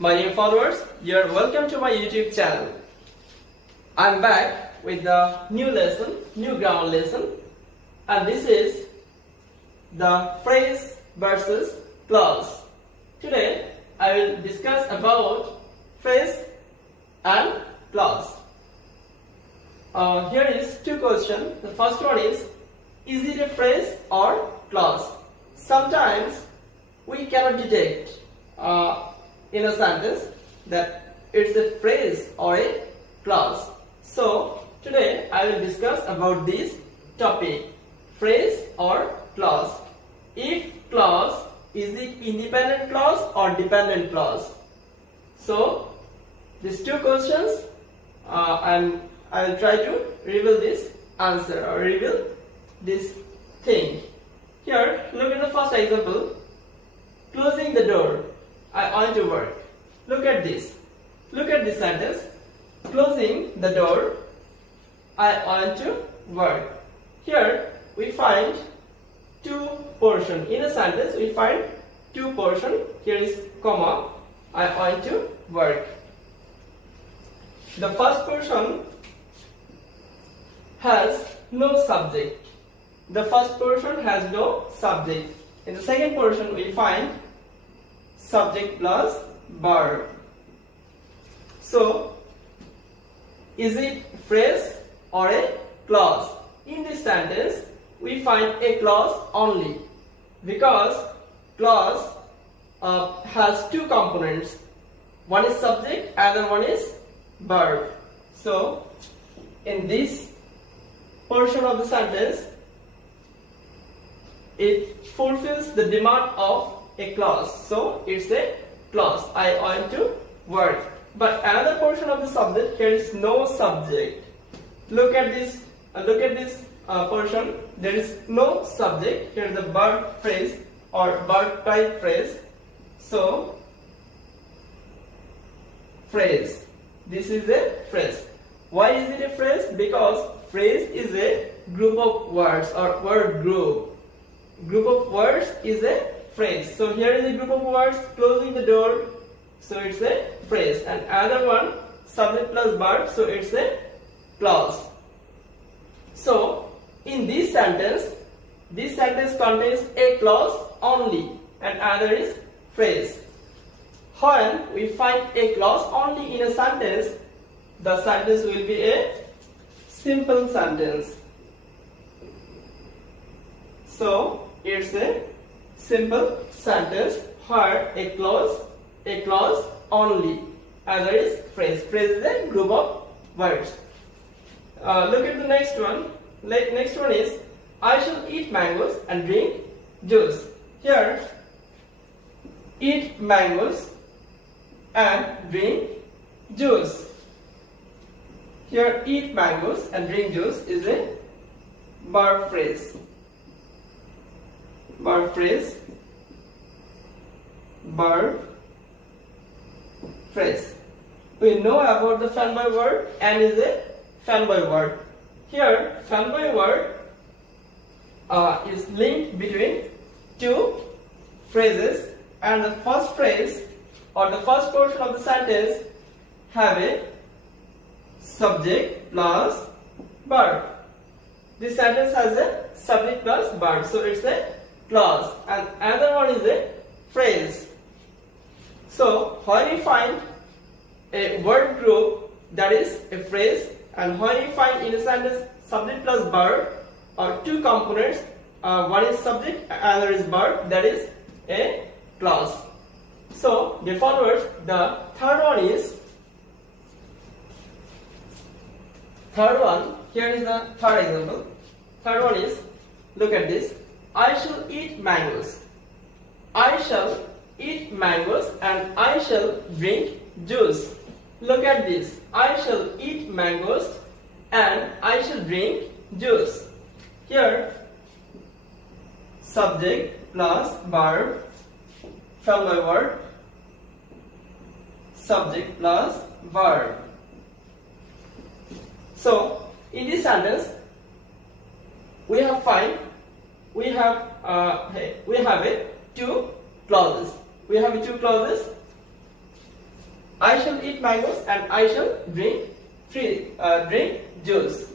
My dear followers, you're welcome to my YouTube channel. I'm back with the new lesson, new grammar lesson, and this is the phrase versus clause. Today I will discuss about phrase and clause. Here is two questions. The first one is it a phrase or clause? Sometimes we cannot detect in a sentence that it's a phrase or a clause. So today I will discuss about this topic, phrase or clause. If clause, is it independent clause or dependent clause? So these two questions and I will try to reveal this answer or reveal this thing. Here, look at the first example. Closing the door. I want to work. Look at this. Look at this sentence. Closing the door. I want to work. Here we find two portions. In a sentence we find two portions. Here is comma. I want to work. The first portion has no subject. The first portion has no subject. In the second portion we find subject plus verb. So is it phrase or a clause? In this sentence we find a clause only, because clause has two components. One is subject, other one is verb. So in this portion of the sentence it fulfills the demand of a clause. So it's a clause. I want to work. But another portion of the subject, here is no subject. Look at this. Portion. There is no subject. Here is the verb phrase or verb type phrase. So phrase. This is a phrase. Why is it a phrase? Because phrase is a group of words or word group. Group of words is a phrase. So here is a group of words, closing the door, so it's a phrase. And another one, subject plus verb, so it's a clause. So in this sentence contains a clause only and another is phrase. When we find a clause only in a sentence, the sentence will be a simple sentence. So it's a simple sentence where a clause only, other is phrase. Phrase is a group of words. Look at the next one. Next one is I shall eat mangoes and drink juice. Here, eat mangoes and drink juice. Here, eat mangoes and drink juice is a verb phrase. Verb phrase, verb phrase. We know about the fanboy word. And is a fanboy word. Here fanboy word is linked between two phrases, and the first phrase or the first portion of the sentence have a subject plus verb. This sentence has a subject plus verb, so it's a clause, and another one is a phrase. So when you find a word group, that is a phrase, and when you find in a sentence subject plus verb or two components, one is subject, another is verb, that is a clause. So dear followers, the third one, here is the third example. Third one is, look at this. I shall eat mangoes. I shall eat mangoes and I shall drink juice. Look at this. I shall eat mangoes and I shall drink juice. Here, subject plus verb, fanboy word, subject plus verb. So in this sentence, we have two clauses. I shall eat mangoes and I shall drink drink juice.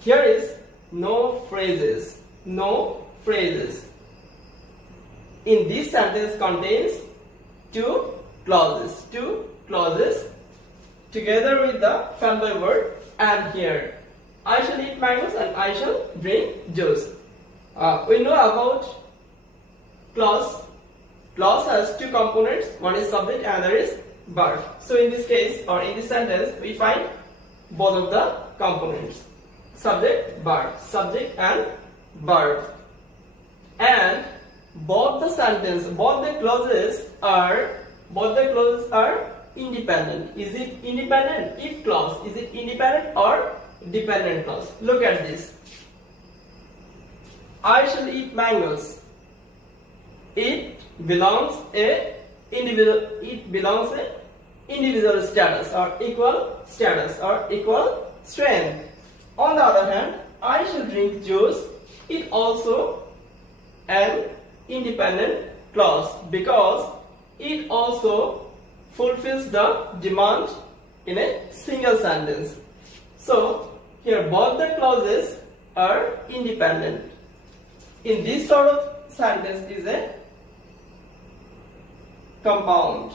Here is no phrases. No phrases. In this sentence contains two clauses. Two clauses together with the fanboy word and here. I shall eat mangoes and I shall drink juice. We know about clause. Clause has two components. One is subject and another is verb. So in this case or in this sentence we find both of the components. Subject, verb. Subject and verb. And both the clauses are independent. Is it independent? If clause, is it independent or dependent clause? Look at this. I shall eat mangoes. It belongs a individual status or equal strength. On the other hand, I shall drink juice. It also an independent clause because it also fulfills the demand in a single sentence. So here both the clauses are independent. In this sort of sentence is a compound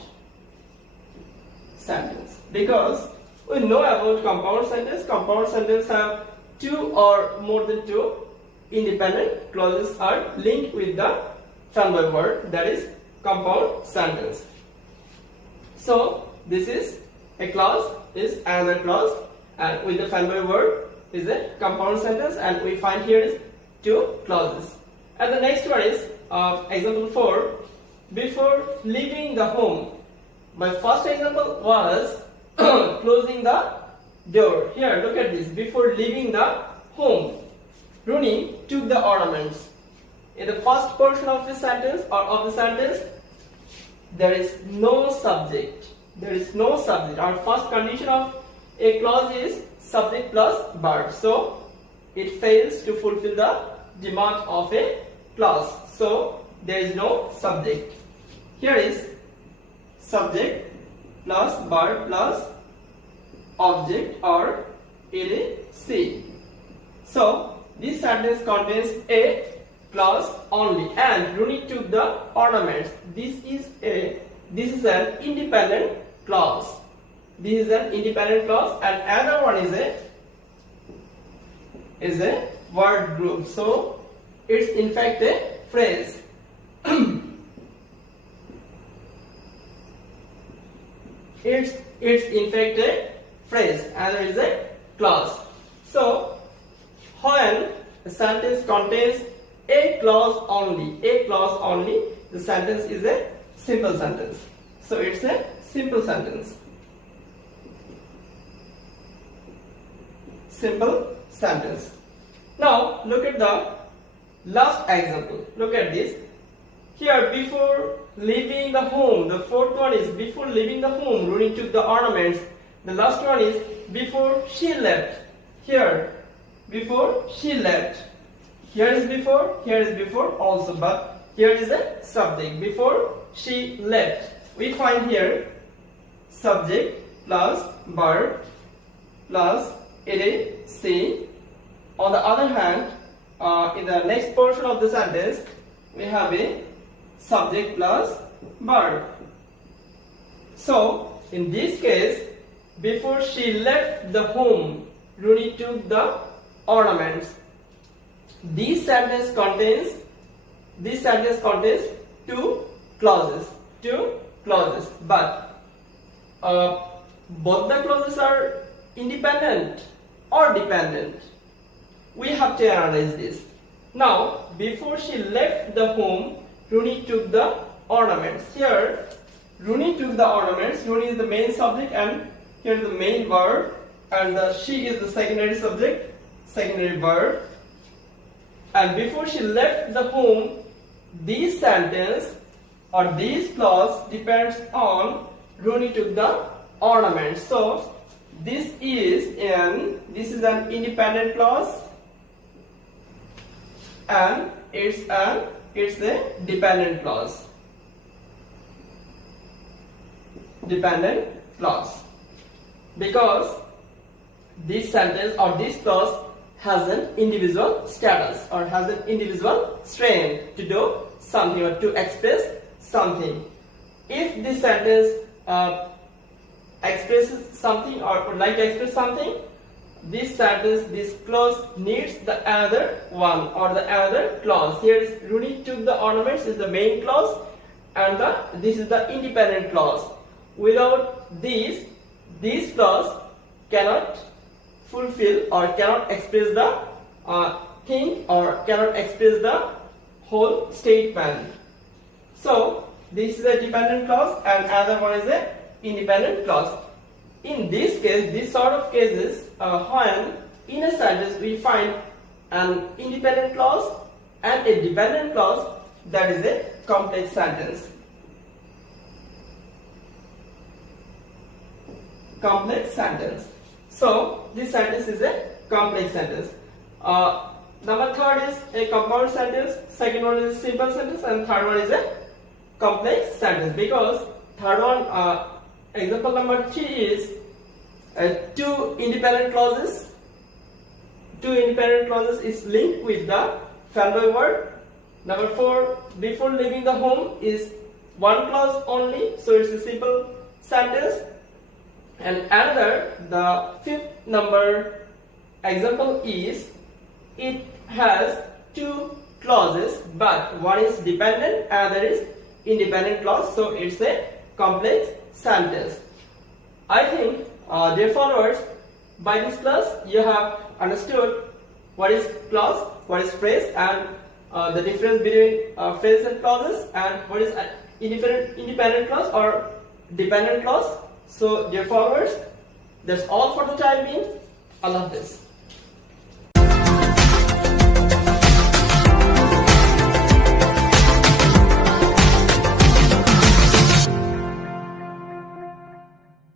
sentence because we know about compound sentence. Compound sentence have two or more than two independent clauses are linked with the fanboy word, that is compound sentence. So this is a clause, is another clause, and with the fanboy word is a compound sentence, and we find here is two clauses. And the next one is example 4. Before leaving the home. My first example was closing the door. Here, look at this. Before leaving the home, Rooney took the ornaments. In the first portion of the sentence there is no subject. There is no subject. Our first condition of a clause is subject plus verb. So it fails to fulfill the demand of a clause. So there is no subject. Here is subject plus verb plus object or ed. So this sentence contains a clause only, and Rooney took the ornaments. This is an independent clause. This is an independent clause, and another one is a word group. So it's in fact a phrase. It's in fact a phrase, and there is a clause. So when the sentence contains a clause only, the sentence is a simple sentence. So it's a simple sentence. Simple sentence. Now look at the last example. Look at this. Here, before leaving the home, the fourth one is before leaving the home, Rooney took the ornaments. The last one is before she left. Here, before she left. Here is before also, but here is a subject. Before she left, we find here subject plus verb plus ed. On the other hand, in the next portion of the sentence, we have a subject plus verb. So in this case, before she left the home, Rooney took the ornaments. This sentence contains two clauses, but both the clauses are independent or dependent. We have to analyze this. Now, before she left the home, Rooney took the ornaments. Here, Rooney took the ornaments. Rooney is the main subject, and here is the main verb, and the she is the secondary subject, secondary verb. And before she left the home, this sentence or this clause depends on Rooney took the ornaments. So this is an independent clause, and it's a dependent clause. dependent clause, because this sentence or this clause has an individual status or has an individual strength to do something or to express something. If this sentence expresses something or would like to express something, this sentence, this clause needs the another one or the another clause. Here is Rooney took the ornaments is the main clause, and this is the independent clause. Without this clause cannot fulfill or cannot express the thing or cannot express the whole statement. So this is a dependent clause and another one is a independent clause. In this case, this sort of cases, when in a sentence we find an independent clause and a dependent clause, that is a complex sentence. Complex sentence. So this sentence is a complex sentence. Number third is a compound sentence, second one is a simple sentence, and third one is a complex sentence. Because third one, example number 3 is two independent clauses. Two independent clauses is linked with the fanboy word. Number 4, before leaving the home is one clause only, so it's a simple sentence. And another, the fifth number example is it has two clauses, but one is dependent, another is independent clause, so it's a complex sentence. I think, dear followers, by this class you have understood what is clause, what is phrase, and the difference between phrase and clauses, and what is independent clause or dependent clause. So dear followers, that's all for the time being. Allah Hafiz.